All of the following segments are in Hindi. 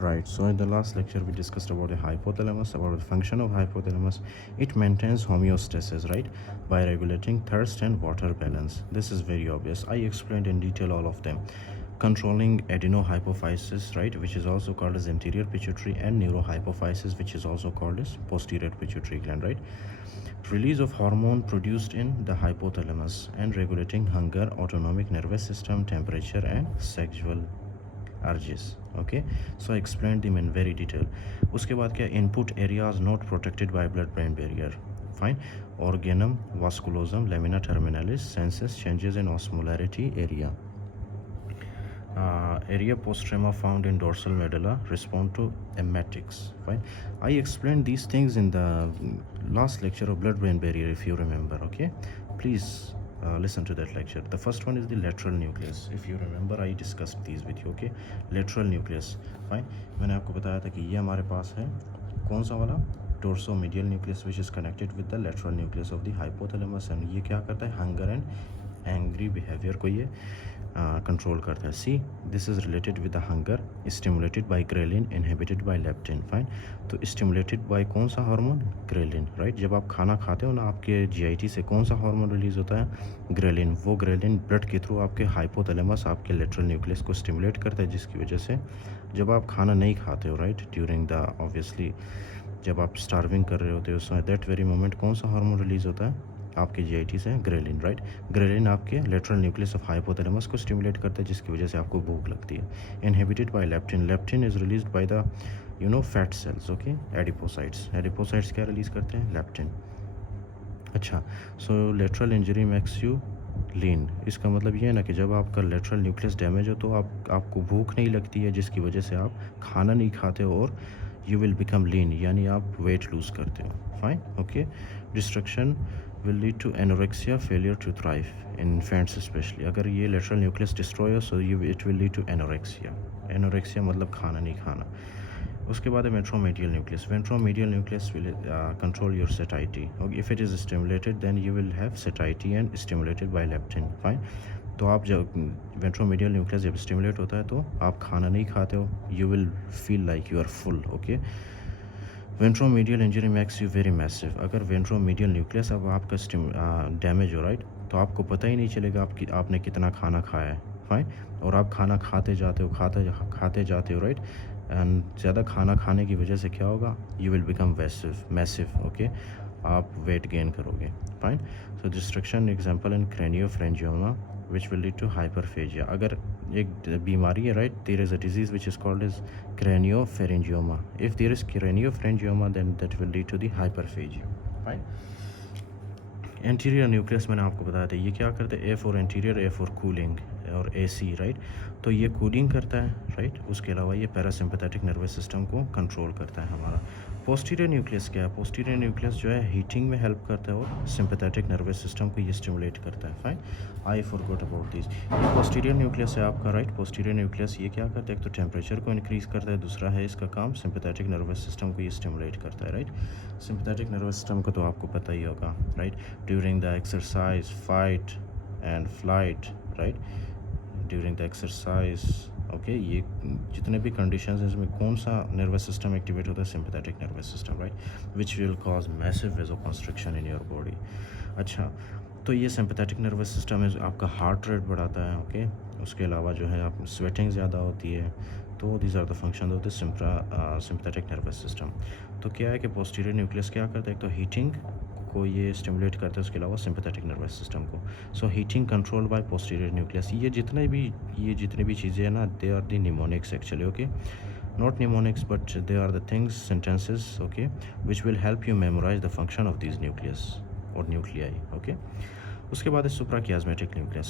Right, so in the last lecture we discussed about the hypothalamus, about the function of hypothalamus. It maintains homeostasis, right, by regulating thirst and water balance. This is very obvious. I explained in detail all of them. Controlling adenohypophysis, right, which is also called as anterior pituitary, and neurohypophysis, which is also called as posterior pituitary gland, right. Release of hormone produced in the hypothalamus and regulating hunger, autonomic nervous system, temperature and sexual urges. Okay, so I explained them in very detail. उसके बाद क्या, input areas not protected by blood brain barrier. Fine. Organum vasculosum, lamina terminalis, senses changes in osmolarity area. Area postrema found in dorsal medulla respond to emetics. Fine. I explained these things in the last lecture of blood brain barrier, if you remember. Okay, please listen to that lecture. The first one is the lateral nucleus. If you remember, I discussed these with you. Okay, lateral nucleus. Fine. मैंने आपको बताया था कि ये हमारे पास है कौन सा वाला, dorsomedial nucleus, which is connected with the lateral nucleus of the hypothalamus, and ये क्या करता है, hunger and angry behavior को ये कंट्रोल करता है. See, this is related with the hunger, stimulated by ghrelin, inhibited by leptin. Fine. तो स्टिमुलेटेड बाय कौन सा हार्मोन, ग्रेलिन, राइट. जब आप खाना खाते हो ना, आपके जीआईटी से कौन सा हार्मोन रिलीज होता है, ग्रेलिन. वो ग्रेलिन ब्लड के थ्रू आपके हाइपोथैलेमस, आपके लेटरल न्यूक्लियस को स्टिमुलेट करता है, जिसकी वजह से जब आप खाना नहीं खाते हो, राइट, ड्यूरिंग द ऑब्वियसली जब आप स्टार्विंग कर रहे होते हो, सो एट दैट वेरी मोमेंट कौन सा हार्मोन रिलीज होता है आपके जीआईटी से, ग्रेलिन, राइट. ग्रेलिन आपके लेटरल न्यूक्लियस ऑफ हाइपोथैलेमस को स्टिमुलेट करता है, जिसकी वजह से आपको भूख लगती है. Inhibited by leptin. Leptin is released by the fat cells. Okay, adipocytes. Adipocytes क्या रिलीज करते हैं, लेप्टिन. अच्छा, सो लेटरल इंजरी मेक्स यू लीन. इसका मतलब ये है ना कि जब आपका लेटरल न्यूक्लियस डैमेज हो तो आपको भूख नहीं लगती है, जिसकी वजह से आप खाना नहीं खाते हो और यू विल बिकम लीन, यानी आप वेट लूज़ करते हो. Fine. Okay. Destruction will lead to anorexia, failure to thrive in infants especially. अगर ये lateral nucleus destroy हो, so it will lead to anorexia. Anorexia मतलब खाना नहीं खाना. उसके बाद है ventromedial nucleus. Ventromedial nucleus will control your satiety. Okay, if it is stimulated, then you will have satiety and stimulated by leptin. Fine. तो आप जब ventromedial nucleus जब stimulate होता है तो आप खाना नहीं खाते हो, you will feel like you are full. Okay. Ventromedial injury max you very massive. अगर वेंट्रोमीडियल न्यूक्लियस अब आपका डैमेज हो, राइट, तो आपको पता ही नहीं चलेगा आपने कितना खाना खाया है. फाइन. और आप खाना खाते जाते हो, राइट. एंड ज़्यादा खाना खाने की वजह से क्या होगा, you will become massive. Okay, आप वेट गेन करोगे. Fine. So destruction example in craniopharyngioma which will lead to hyperphagia. अगर एक बीमारी है, right, there is a disease which is called as craniopharyngioma. If there is craniopharyngioma, then that will lead to the hyperphagia. Fine. Anterior nucleus मैंने आपको बताया था, ये क्या करता है, A for anterior, A for cooling और ए सी, राइट. तो ये कूलिंग करता है, राइट. उसके अलावा ये पैरासिम्पैथेटिक नर्वस सिस्टम को कंट्रोल करता है हमारा. पोस्टीरियर न्यूक्लियस क्या है, पोस्टीरियर न्यूक्लियस जो है हीटिंग में हेल्प करता है और सिंपैथेटिक नर्वस सिस्टम को ये स्टिमुलेट करता है. Fine. I forgot about this. ये पोस्टीरियर न्यूक्लियस है आपका, राइट. पोस्टीरियर न्यूक्लियस ये क्या करता है, एक तो टेम्परेचर को इंक्रीज़ करता है, दूसरा है इसका काम सिंपैथेटिक नर्वस सिस्टम को ये स्टिमुलेट करता है, राइट. सिंपैथेटिक नर्वस सिस्टम को तो आपको पता ही होगा, right. During the exercise, fight and flight, right. During the exercise, okay, ये जितने भी कंडीशंस हैं इसमें कौन सा नर्वस सिस्टम एक्टिवेट होता है, sympathetic nervous system, right, which will cause massive vasoconstriction in your body. अच्छा, तो ये सिंपैथेटिक नर्वस सिस्टम है, आपका हार्ट रेट बढ़ाता है. ओके. उसके अलावा जो है आप स्वेटिंग ज़्यादा होती है. तो these are the function of the sympathetic nervous system. तो क्या है कि पोस्टीरियर न्यूक्लियस क्या करता है, एक तो हीटिंग को ये स्टिमुलेट करता है, उसके अलावा सिंपैथेटिक नर्वस सिस्टम को. So heating control by posterior nucleus. ये जितनी भी चीज़ें हैं ना, they are the mnemonics actually. Okay, not mnemonics but they are the things, sentences, okay, which will help you memorise the function of this nucleus और न्यूक्लियाई. ओके. उसके बाद है सुप्राकियास्मेटिक न्यूक्लियस.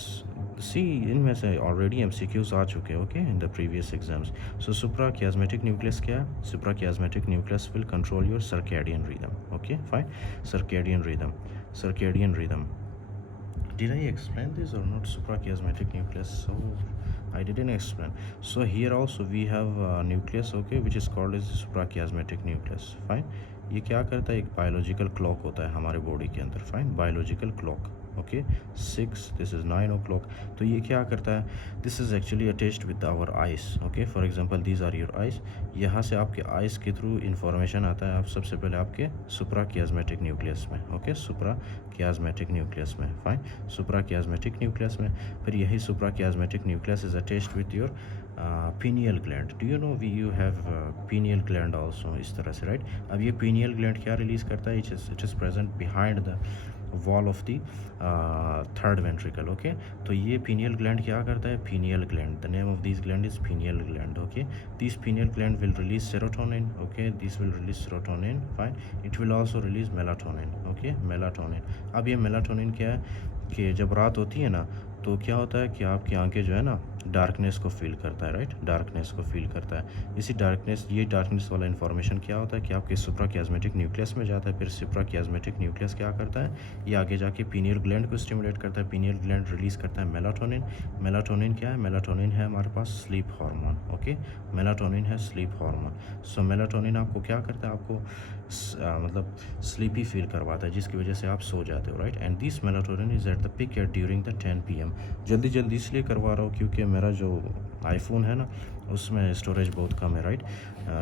सी, इनमें से ऑलरेडी एमसीक्यूज आ चुके हैं, okay, in the previous exams. So suprachiasmatic nucleus क्या है, suprachiasmatic nucleus will control your circadian rhythm. Okay, fine. Circadian rhythm. Did I explain this or not, suprachiasmatic nucleus? So I didn't explain. So here also we have a nucleus, okay, which is called as suprachiasmatic nucleus. Fine. ये क्या करता है, एक बायोलॉजिकल क्लॉक होता है हमारे बॉडी के अंदर. Fine. Biological clock, okay 6, this is 9 o'clock. तो ये क्या करता है, this is actually attached with our eyes. Okay, for example these are your eyes. यहाँ से आपके आइस के थ्रू इंफॉर्मेशन आता है आप सबसे पहले आपके सुप्रा कियाज्मेटिक न्यूक्लियस में. ओके, सुप्रा कियाज्मेटिक न्यूक्लियस में. फाइन, सुप्रा कियाज्मेटिक न्यूक्लियस में. फिर यही suprachiasmatic nucleus is attached with your pineal gland. Do you know you have pineal gland also, इस तरह से, राइट. अब ये pineal gland क्या रिलीज़ करता है, it is present behind the wall of the third ventricle. Okay, तो ये pineal gland क्या करता है, pineal gland, the name of this gland is pineal gland. Okay, this pineal gland will release serotonin. Okay, this will release serotonin. Fine, it will also release melatonin. Okay, melatonin. अब ये melatonin क्या है कि जब रात होती है ना, तो क्या होता है कि आपकी आंखें जो है ना डार्कनेस को फील करता है, राइट, डार्कनेस को फील करता है. इसी डार्कनेस, ये डार्कनेस वाला इन्फॉर्मेशन क्या होता है कि आपके सुप्रा कियाज्मेटिक न्यूक्लियस में जाता है. फिर सुप्रा कियाज्मेटिक न्यूक्लियस क्या करता है, ये आगे जाके पीनियल ग्लैंड को स्टिमुलेट करता है. पीनियल ग्लैंड रिलीज़ करता है मेलाटोनिन. मेलाटोनिन क्या है, मेलाटोनिन है हमारे पास स्लीप हार्मोन. ओके, मेलाटोनिन है स्लीप हार्मोन. सो मेलाटोनिन आपको क्या करता है, आपको मतलब स्लीपी फील करवाता है, जिसकी वजह से आप सो जाते हो, right. And this melatonin is at the peak at during the 10 PM. जल्दी जल्दी इसलिए करवा रहा हूँ क्योंकि मेरा जो आईफोन है ना, उसमें स्टोरेज बहुत कम है, right.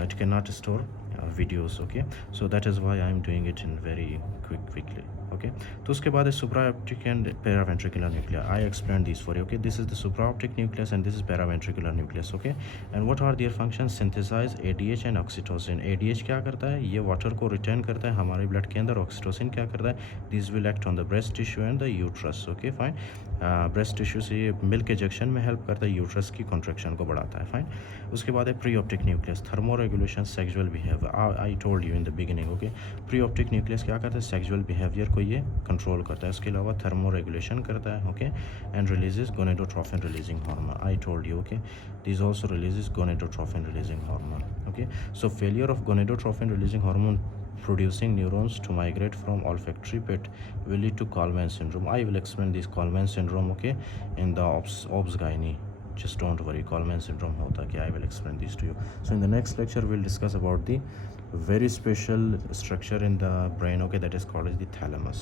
It can not store videos. Okay, so that is why I am doing it in very quickly. Okay, तो उसके बाद supraoptic and paraventricular nuclear. I explain this for you. Okay, this is the supraoptic nucleus and this is paraventricular nucleus. Okay, and what are their functions, synthesize ADH and oxytocin. ADH क्या करता है, ये वाटर को रिटर्न करता है हमारे ब्लड के अंदर. ऑक्सीटोसिन क्या करता है, this will act on the breast tissue and the uterus. Okay, fine, breast tissue से ये मिल्क इजेक्शन में हेल्प करता है, यूट्रस की कॉन्ट्रैक्शन को बढ़ाता है. फाइन, उसके बाद है pre optic nucleus, thermo regulation sexual behaviour. I told you in the beginning. Okay, pre optic nucleus क्या करता है, सेक्सुअल बिहेवियर को ये कंट्रोल करता है. उसके अलावा थर्मो रेगुलेशन करता है. Okay, and releases gonadotrophin releasing hormone. I told you. Okay, this also releases gonadotrophin releasing hormone. Okay, so failure of gonadotrophin releasing hormone producing neurons to migrate from olfactory pit will lead to Kallman syndrome. I will explain this Kallman syndrome, okay, in the obs-gynae. Just don't worry, Kallman syndrome hota kya, I will explain this to you. So in the next lecture we'll discuss about the very special structure in the brain, okay, that is called as the thalamus.